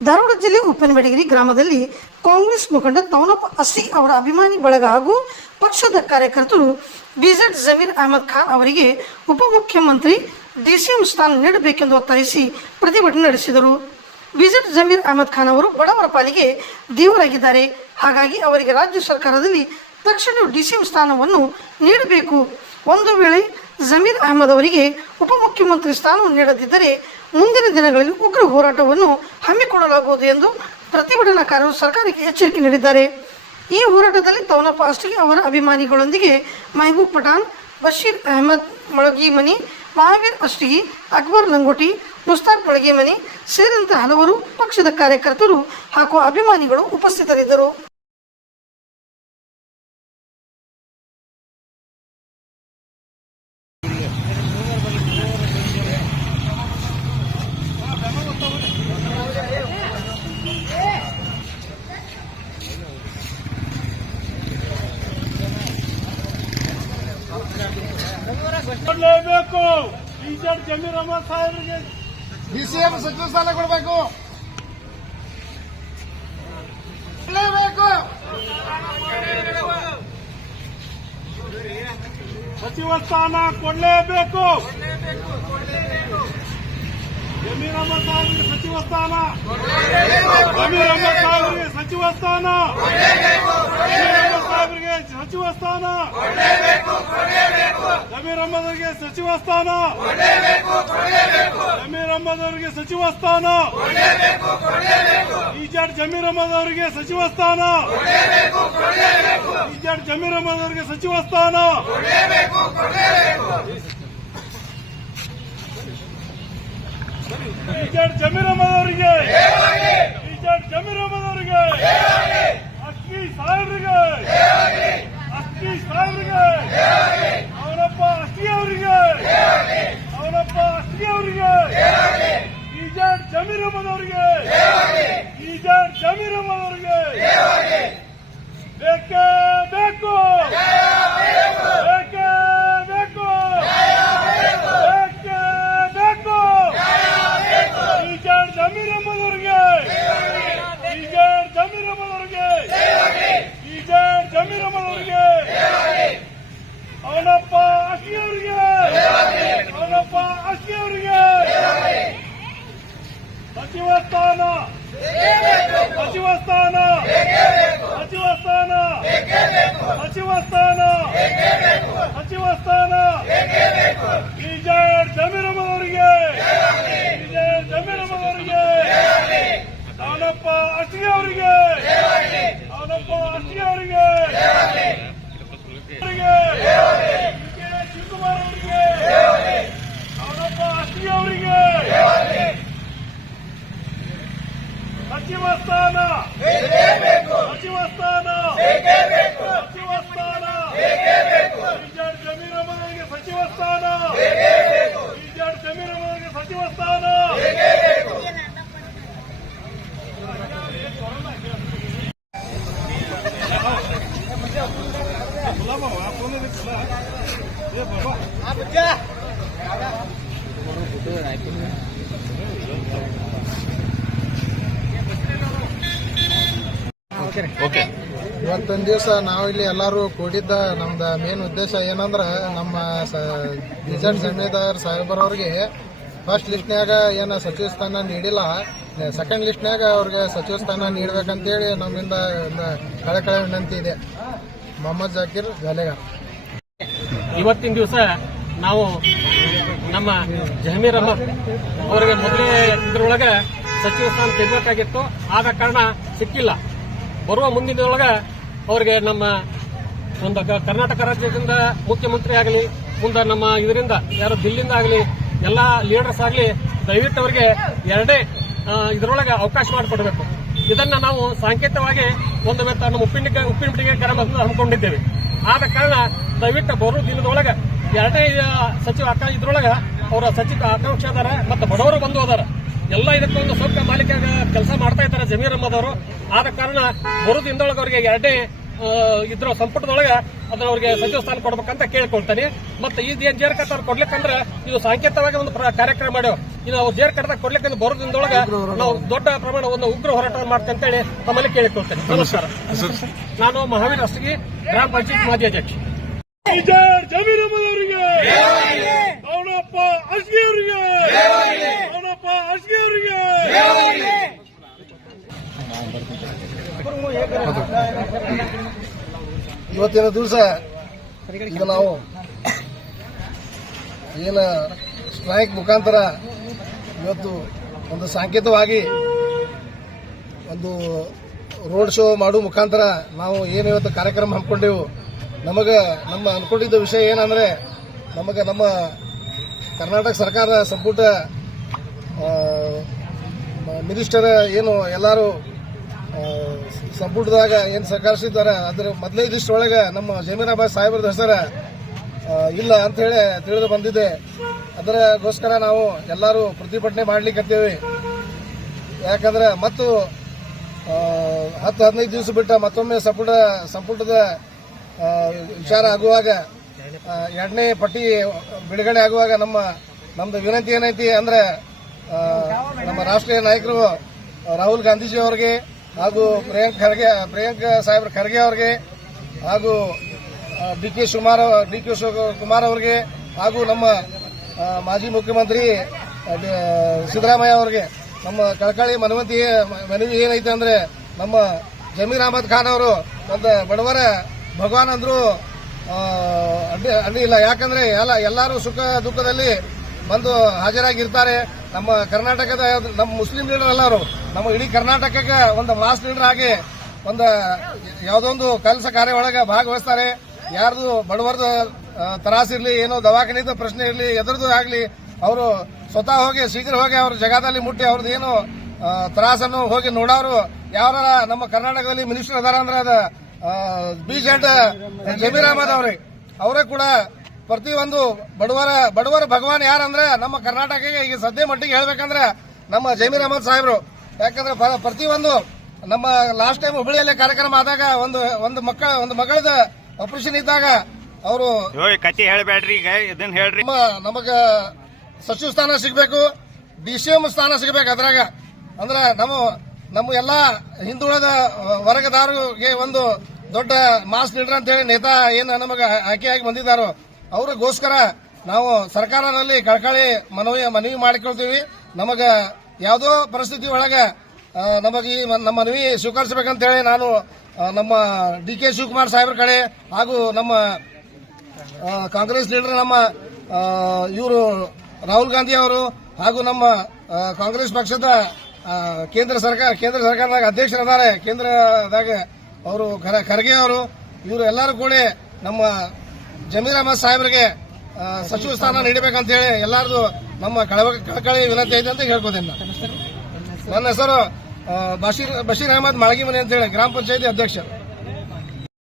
ಧಾರವಾಡ ಜಿಲ್ಲೆ ಉಪ್ಪನಬೇಡಗಿರಿ ಗ್ರಾಮದಲ್ಲಿ ಕಾಂಗ್ರೆಸ್ ಮುಖಂಡ ತವನಪ್ಪ ಅಸ್ಟಿ ಅವರ ಅಭಿಮಾನಿ ಬಳಗ ಹಾಗೂ ಪಕ್ಷದ ಕಾರ್ಯಕರ್ತರು ಬಿಜೆಡ್ ಜಮೀರ್ ಅಹಮದ್ ಖಾನ್ ಅವರಿಗೆ ಉಪಮುಖ್ಯಮಂತ್ರಿ ಡಿಸಿಎಂ ಸ್ಥಾನ ನೀಡಬೇಕೆಂದು ಒತ್ತಾಯಿಸಿ ಪ್ರತಿಭಟನೆ ನಡೆಸಿದರು. ಬಿಜೆಡ್ ಜಮೀರ್ ಅಹಮದ್ ಖಾನ್ ಅವರು ಬಡವರ ಪಾಲಿಗೆ ದೇವರಾಗಿದ್ದಾರೆ. ಹಾಗಾಗಿ ಅವರಿಗೆ ರಾಜ್ಯ ಸರ್ಕಾರದಲ್ಲಿ ತಕ್ಷಣ ಡಿಸಿಎಂ ಸ್ಥಾನವನ್ನು ನೀಡಬೇಕು. ಒಂದು ವೇಳೆ ಜಮೀರ್ ಅಹಮದ್ ಅವರಿಗೆ ಉಪಮುಖ್ಯಮಂತ್ರಿ ಸ್ಥಾನ ನೀಡದಿದ್ದರೆ ಮುಂದಿನ ದಿನಗಳಲ್ಲಿ ಉಗ್ರ ಹೋರಾಟವನ್ನು ಹಮ್ಮಿಕೊಳ್ಳಲಾಗುವುದು ಎಂದು ಪ್ರತಿಭಟನಾಕಾರರು ಸರ್ಕಾರಕ್ಕೆ ಎಚ್ಚರಿಕೆ ನೀಡಿದ್ದಾರೆ. ಈ ಹೋರಾಟದಲ್ಲಿ ತವನಪ್ಪ ಅಸ್ಟಿ ಅವರ ಅಭಿಮಾನಿಗಳೊಂದಿಗೆ ಮೆಹಬೂಬ್ ಪಠಾಣ್, ಬಶೀರ್ ಅಹಮದ್ ಮಳಗಿಮನಿ, ಮಹಾವೀರ್ ಅಸ್ಟಿಗಿ, ಅಕ್ಬರ್ ಲಂಗೋಟಿ, ಮುಸ್ತಾಕ್ ಮಳಗಿಮನಿ ಸೇರಿದಂತೆ ಹಲವರು ಪಕ್ಷದ ಕಾರ್ಯಕರ್ತರು ಹಾಗೂ ಅಭಿಮಾನಿಗಳು ಉಪಸ್ಥಿತರಿದ್ದರು. ಕೊಡಲೇಬೇಕು. ಬಿಜೆಡ್ ಜಮೀರ್ ಅಹಮದ್ ಸಾಹೇಬರಿಗೆ ಡಿಸಿಎಂ ಸಚಿವ ಸ್ಥಾನ ಕೊಡಬೇಕು. ಸಚಿವ ಸ್ಥಾನ ಕೊಡಲೇಬೇಕು. ಜಮೀರ್ ಅಹಮದ್ ಸಾಹೇಬರಿಗೆ ಸಚಿವ ಸ್ಥಾನ. ಜಮೀರ್ ಅಹಮದ್ ಸಾಹೇಬರಿಗೆ ಸಚಿವ ಸ್ಥಾನ. ಸಾಹೇಬರಿಗೆ ಸಚಿವ ಸ್ಥಾನ. ಜಮೀರ್ ಅಹಮದ್ ಅವರಿಗೆ ಸಚಿವ ಸ್ಥಾನ. ಜಮೀರ್ ಅಹಮದ್ ಅವರಿಗೆ ಸಚಿವ ಸ್ಥಾನ. ಬಿಜೆಡ್ ಜಮೀರ್ ಅಹಮದ್ ಅವರಿಗೆ ಸಚಿವ ಸ್ಥಾನ. ಬಿಜೆಡ್ ಜಮೀರ್ ಅಹಮದ್ ಅವರಿಗೆ ಸಚಿವ ಸ್ಥಾನ. ಬಿಜೆಡ್ ಜಮೀರ್ ಅಹಮದ್ ಅವರಿಗೆ. ಬಿಜೆಡ್ ಜಮೀರ್ ಅಹಮದ್ ಅವರಿಗೆ. ಅಸ್ಟಿ ಸಾಹೇಬರಿಗೆ. ಅಸ್ಟಿ ಸಾಹೇಬರಿಗೆ. ಅವನಪ್ಪ ಅಸ್ಟಿ ಅವರಿಗೆ. ಅವನಪ್ಪ ಅಸ್ಟಿ ಅವರಿಗೆ. ಬಿಜೆಡ್ ಜಮೀರ್ ಅಹಮದ್ ಅವರಿಗೆ. ಬಿಜೆಡ್ ಜಮೀರ್ ಅಹಮದ್ ಅವರಿಗೆ ಬೇಕೇ ಬೇಕು. ಬೇಕೇ ಬೇಕು. ಬೇಕೇ ಬೇಕು. ಬಿಜೆಡ್ ಜಮೀರ್ ಅಹಮದ್ ಅವರಿಗೆ. ಬಿಜೆಡ್ ಜಮೀರ್ ಅಹಮದ್ ಅವರಿಗೆ. ಬಿಜೆಡ್ ಜಮೀರ್ ಅಹಮದ್ ಅವರಿಗೆ. ಅವನಪ್ಪ ಅಸ್ಟಿ ಅವರಿಗೆ. ಅವನಪ್ಪ ಅಸ್ಟಿ ಅವರಿಗೆ ಸಚಿವ ಸ್ಥಾನ. ಸಚಿವ ಸ್ಥಾನ. ಸಚಿವ ಸ್ಥಾನ. ಸಚಿವ ಸ್ಥಾನ. ಸಚಿವ ಸ್ಥಾನ. ಬಿಜೆಡ್ ಜಮೀರ್ ಅಹಮದ್ ಅವರಿಗೆ. ಬಿಜೆಡ್ ಜಮೀರ್ ಅಹಮದ್ ಅವರಿಗೆ. ಅವನಪ್ಪ ಅಸ್ಟಿ ಅವರಿಗೆ. ಅವನಪ್ಪ ಅಸ್ಟಿ ಅವರಿಗೆ. ಶಿವಕುಮಾರ್ ಅವರಿಗೆ. ಅವನಪ್ಪ ಅಸ್ಟಿ ಅವರಿಗೆ ಸಚಿವ ಸ್ಥಾನ. ಸಚಿವ ಸ್ಥಾನ. ಸಚಿವ ಸ್ಥಾನ. ಬಿಜೆಡ್ ಜಮೀರ್ ಅಹಮದ್ ಅವರಿಗೆ ಸಚಿವ ಸ್ಥಾನ. ಬಿಜೆಡ್ ಜಮೀರ್ ಅಹಮದ್ ಅವರಿಗೆ ಸಚಿವ ಸ್ಥಾನ. ಇವತ್ತೊಂದು ದಿವಸ ನಾವಿಲ್ಲಿ ಎಲ್ಲರೂ ಕೂಡಿದ್ದ ನಮ್ದ ಮೇನ್ ಉದ್ದೇಶ ಏನಂದ್ರ ನಮ್ಮ ಬಿಜೆಡ್ ಜಮೀದಾರ್ ಸಾಹೇಬರವ್ರಿಗೆ ಫಸ್ಟ್ ಲಿಸ್ಟ್ನ್ಯಾಗ ಏನ ಸಚಿವ ಸ್ಥಾನ ನೀಡಿಲ್ಲ, ಸೆಕೆಂಡ್ ಲಿಸ್ಟ್ನ್ಯಾಗ ಅವ್ರಿಗೆ ಸಚಿವ ಸ್ಥಾನ ನೀಡಬೇಕಂತೇಳಿ ನಮ್ಮಿಂದ ಕಳಕಳ ವಿನಂತಿ ಇದೆ. ಮೊಹಮ್ಮದ್ ಜಾಕೀರ್ ಗಾಲೆಗಾರ್. ಇವತ್ತಿನ ದಿವಸ ನಾವು ನಮ್ಮ ಜಮೀರ್ ಅಹಮದ್ ಅವರಿಗೆ ಮೊದಲೇ ಇದರೊಳಗೆ ಸಚಿವ ಸ್ಥಾನ ತೆಗಬೇಕಾಗಿತ್ತು. ಆದ ಕಾರಣ ಸಿಕ್ಕಿಲ್ಲ. ಬರುವ ಮುಂದಿನದೊಳಗೆ ಅವರಿಗೆ ನಮ್ಮ ಒಂದು ಕರ್ನಾಟಕ ರಾಜ್ಯದಿಂದ ಮುಖ್ಯಮಂತ್ರಿ ಆಗಲಿ, ಮುಂದೆ ನಮ್ಮ ಇದರಿಂದ ಯಾರು ದಿಲ್ಲಿಂದ ಆಗಲಿ, ಎಲ್ಲ ಲೀಡರ್ಸ್ ಆಗಲಿ ದಯವಿಟ್ಟು ಅವರಿಗೆ ಎರಡೇ ಇದರೊಳಗೆ ಅವಕಾಶ ಮಾಡಿಕೊಡಬೇಕು. ಇದನ್ನ ನಾವು ಸಾಂಕೇತಿಕವಾಗಿ ಒಂದು ನಮ್ಮ ಉಪ್ಪಿನಪಟ್ಟಿಗೆ ಕಾರ್ಯಕ್ರಮ ಹಮ್ಮಿಕೊಂಡಿದ್ದೇವೆ. ಆದ ಕಾರಣ ದಯವಿಟ್ಟು ಬರುವ ದಿನದೊಳಗೆ ಎರಡನೇ ಸಚಿವ ಇದರೊಳಗೆ ಅವರ ಸಚಿವ ಆಕಾಂಕ್ಷ ಅದಾರ ಮತ್ತು ಬಡವರು ಬಂದು ಅದಾರ. ಎಲ್ಲ ಇದಕ್ಕೊಂದು ಸೂಕ್ತ ಮಾಲೀಕ ಕೆಲಸ ಮಾಡ್ತಾ ಇದ್ದಾರೆ ಜಮೀರ್ ಅಹಮದ್ ಅವರು. ಆದ ಕಾರಣ ಬರುವ ದಿನದೊಳಗೆ ಅವರಿಗೆ 2ನೇ ಇದ್ರ ಸಂಪುಟದೊಳಗೆ ಅದನ್ನ ಅವ್ರಿಗೆ ಸಚಿವ ಸ್ಥಾನ ಕೊಡ್ಬೇಕಂತ ಕೇಳ್ಕೊಳ್ತಾನೆ. ಮತ್ತೆ ಈ ಜೇರ್ ಕಟ್ ಅವ್ರು ಕೊಡ್ಲಿಕ್ಕಂದ್ರೆ ಇದು ಸಾಂಕೇತಿಕವಾಗಿ ಒಂದು ಕಾರ್ಯಕ್ರಮ ಮಾಡ್ಯೋ ಇದು ಅವ್ರು ಜೇರ್ ಕಟ್ಟದಾಗ ಕೊಡ್ಲಿಕ್ಕೆ ಬರೋ ದಿನದೊಳಗೆ ನಾವು ದೊಡ್ಡ ಪ್ರಮಾಣ ಒಂದು ಉಗ್ರ ಹೋರಾಟ ಮಾಡ್ತೇವೆ ಅಂತೇಳಿ ತಮ್ಮಲ್ಲಿ ಕೇಳಿಕೊಳ್ತೇನೆ. ನಮಸ್ಕಾರ. ನಾನು ಮಹಾವೀರ್ ಅಷ್ಟಗಿ, ಗ್ರಾಮ ಪಂಚಾಯತ್ ಮಾಜಿ ಅಧ್ಯಕ್ಷ. ಜಮೀರ್ ಅಹಮದ್ ಅವರಿಗೆ, ಅವನಪ್ಪ ಅಸ್ಗಿ ಅವರಿಗೆ, ಅವನಪ್ಪ ಅಸ್ಗಿ ಅವರಿಗೆ. ಇವತ್ತಿನ ದಿವಸ ಈಗ ನಾವು ಏನ ಸ್ಟ್ರೈಕ್ ಮುಖಾಂತರ ಇವತ್ತು ಒಂದು ಸಾಂಕೇತಿಕವಾಗಿ ಒಂದು ರೋಡ್ ಶೋ ಮಾಡುವ ಮುಖಾಂತರ ನಾವು ಏನು ಇವತ್ತು ಕಾರ್ಯಕ್ರಮ ಹಮ್ಮಿಕೊಂಡೆವು. ನಮ್ಮ ಅನ್ಕೊಂಡಿದ್ದ ವಿಷಯ ಏನಂದ್ರೆ ನಮ್ಮ ಕರ್ನಾಟಕ ಸರ್ಕಾರ ಸಂಪುಟ ಮಿನಿಸ್ಟರ್ ಏನು ಎಲ್ಲರೂ ಸಂಪುಟದಾಗ ಏನು ಸಹಕರಿಸಿದ್ದಾರೆ ಅದರ ಮೊದಲೇ ಲಿಸ್ಟ್ ಒಳಗೆ ನಮ್ಮ ಜಮೀರ್ ಅಹಮದ್ ಸಾಹೇಬ್ರದ ಹೆಸರ ಇಲ್ಲ ಅಂತ ಹೇಳಿ ತಿಳಿದು ಬಂದಿದೆ. ಅದರಗೋಸ್ಕರ ನಾವು ಎಲ್ಲರೂ ಪ್ರತಿಭಟನೆ ಮಾಡ್ಲಿಕ್ಕತ್ತೇವೆ. ಯಾಕಂದ್ರೆ ಮತ್ತು 10-15 ದಿವಸ ಬಿಟ್ಟ ಮತ್ತೊಮ್ಮೆ ಸಂಪುಟದ ವಿಚಾರ ಆಗುವಾಗ 2ನೇ ಪಟ್ಟಿ ಬಿಡುಗಡೆ ಆಗುವಾಗ ನಮ್ದು ವಿನಂತಿ ಏನೈತಿ ಅಂದ್ರೆ ನಮ್ಮ ರಾಷ್ಟ್ರೀಯ ನಾಯಕರು ರಾಹುಲ್ ಗಾಂಧೀಜಿ ಅವರಿಗೆ ಹಾಗೂ ಪ್ರಿಯಾಂಕ್ ಸಾಹೇಬ್ರ ಖರ್ಗೆ ಅವರಿಗೆ ಹಾಗೂ ಡಿ ಕೆ ಶಿವಕುಮಾರ್ ಅವರಿಗೆ ಹಾಗೂ ನಮ್ಮ ಮಾಜಿ ಮುಖ್ಯಮಂತ್ರಿ ಸಿದ್ದರಾಮಯ್ಯ ಅವರಿಗೆ ನಮ್ಮ ಕಳಕಳಿ ಮನವಿ ಏನೈತೆ ಅಂದ್ರೆ ನಮ್ಮ ಜಮೀರ್ ಅಹಮದ್ ಖಾನ್ ಅವರು ಒಂದು ಬಡವರ ಭಗವಾನ್ ಅಂದ್ರು ಅಡ್ಡಿ ಇಲ್ಲ. ಯಾಕಂದ್ರೆ ಎಲ್ಲರೂ ಸುಖ ದುಃಖದಲ್ಲಿ ಬಂದು ಹಾಜರಾಗಿರ್ತಾರೆ. ನಮ್ಮ ಕರ್ನಾಟಕದ ನಮ್ಮ ಮುಸ್ಲಿಂ ಲೀಡರ್ ಎಲ್ಲರೂ ನಮ್ಮ ಇಡೀ ಕರ್ನಾಟಕಕ್ಕೆ ಒಂದು ಮಾಸ್ ಲೀಡರ್ ಆಗಿ ಒಂದು ಯಾವುದೊಂದು ಕೆಲಸ ಕಾರ್ಯ ಒಳಗೆ ಭಾಗವಹಿಸ್ತಾರೆ. ಯಾರ್ದು ಬಡವರದು ತ್ರಾಸಿರ್ಲಿ, ಏನೋ ದವಾಖಾನಿದ ಪ್ರಶ್ನೆ ಇರಲಿ, ಎದುರದು ಆಗಲಿ, ಅವರು ಸ್ವತಃ ಹೋಗಿ ಶೀಘ್ರ ಹೋಗಿ ಅವ್ರ ಜಗದಲ್ಲಿ ಮುಟ್ಟಿ ಅವ್ರದ್ದು ಏನು ತ್ರಾಸನ್ನು ಹೋಗಿ ನೋಡೋರು ಯಾರ ನಮ್ಮ ಕರ್ನಾಟಕದಲ್ಲಿ ಮಿನಿಸ್ಟರ್ ಅದಾರ ಅಂದ್ರೆ ಅದು ಬಿಜೆಡ್ ಜಮೀರ್ ಅಹಮದ್ ಅವರೇ ಕೂಡ ಪ್ರತಿಯೊಂದು ಬಡವರ ಭಗವಾನ್ ಯಾರಂದ್ರೆ ನಮ್ಮ ಕರ್ನಾಟಕಕ್ಕೆ ಈಗ ಸದ್ಯ ಮಟ್ಟಿಗೆ ಹೇಳ್ಬೇಕಂದ್ರೆ ನಮ್ಮ ಜಮೀರ್ ಅಹಮದ್ ಸಾಹೇಬ್ರು. ಯಾಕಂದ್ರೆ ಪ್ರತಿಯೊಂದು ನಮ್ಮ ಲಾಸ್ಟ್ ಟೈಮ್ ಹುಬ್ಬಳ್ಳಿಯಲ್ಲಿ ಕಾರ್ಯಕ್ರಮ ಆದಾಗ ಒಂದು ಮಗಳದ ಆಪರೇಷನ್ ಇದ್ದಾಗ ಅವರು ಕತಿ ಹೇಳ್ಬೇಡ್ರಿ, ಈಗ ಇದನ್ನ ಹೇಳ್ರಿ. ನಮಗ ಸಚಿವ ಸ್ಥಾನ ಸಿಗಬೇಕು, DCM ಸ್ಥಾನ ಸಿಗಬೇಕು. ಅದ್ರಾಗ ಅಂದ್ರೆ ನಮ್ಮ ಎಲ್ಲಾ ಹಿಂದುಳಿದ ವರ್ಗದವರಿಗೆ ಒಂದು ದೊಡ್ಡ ಮಾಸ್ ಲೀಡರ್ ಅಂತ ಹೇಳಿ ನೇತಾ ಏನು ನಮಗೆ ಆಯ್ಕೆಯಾಗಿ ಬಂದಿದ್ದಾರೋ ಅವ್ರಿಗೋಸ್ಕರ ನಾವು ಸರ್ಕಾರದಲ್ಲಿ ಕಳಕಳಿ ಮನವಿ ಮಾಡಿಕೊಳ್ತೀವಿ. ನಮಗ ಯಾವುದೋ ಪರಿಸ್ಥಿತಿ ಒಳಗೆ ನಮಗೆ ನಮ್ಮ ಮನವಿ ಸ್ವೀಕರಿಸಬೇಕಂತ ಹೇಳಿ ನಾನು ನಮ್ಮ DK ಶಿವಕುಮಾರ್ ಸಾಹೇಬ್ರ ಕಡೆ ಹಾಗೂ ನಮ್ಮ ಕಾಂಗ್ರೆಸ್ ಲೀಡರ್ ನಮ್ಮ ಇವರು ರಾಹುಲ್ ಗಾಂಧಿ ಅವರು ಹಾಗೂ ನಮ್ಮ ಕಾಂಗ್ರೆಸ್ ಪಕ್ಷದ ಕೇಂದ್ರ ಸರ್ಕಾರದಾಗ ಅಧ್ಯಕ್ಷರಿದ್ದಾರೆ ಕೇಂದ್ರದಾಗ ಅವರು ಖರ್ಗೆ ಅವರು, ಇವರು ಎಲ್ಲರೂ ಕೂಡ ನಮ್ಮ ಜಮೀರ್ ಅಹಮದ್ ಸಾಹೇಬ್ರಿಗೆ ಸಚಿವ ಸ್ಥಾನ ನೀಡಬೇಕಂತ ಹೇಳಿ ಎಲ್ಲಾರದು ನಮ್ಮ ಕಳಕಳಿ ವಿನಂತಿ ಐತೆ ಅಂತ ಹೇಳ್ಕೋತೀನಿ. ನನ್ನ ಹೆಸರು ಬಶೀರ್ ಅಹಮದ್ ಮಾಳಗಿಮನಿ ಅಂತ ಹೇಳಿ, ಗ್ರಾಮ ಪಂಚಾಯತಿ ಅಧ್ಯಕ್ಷ.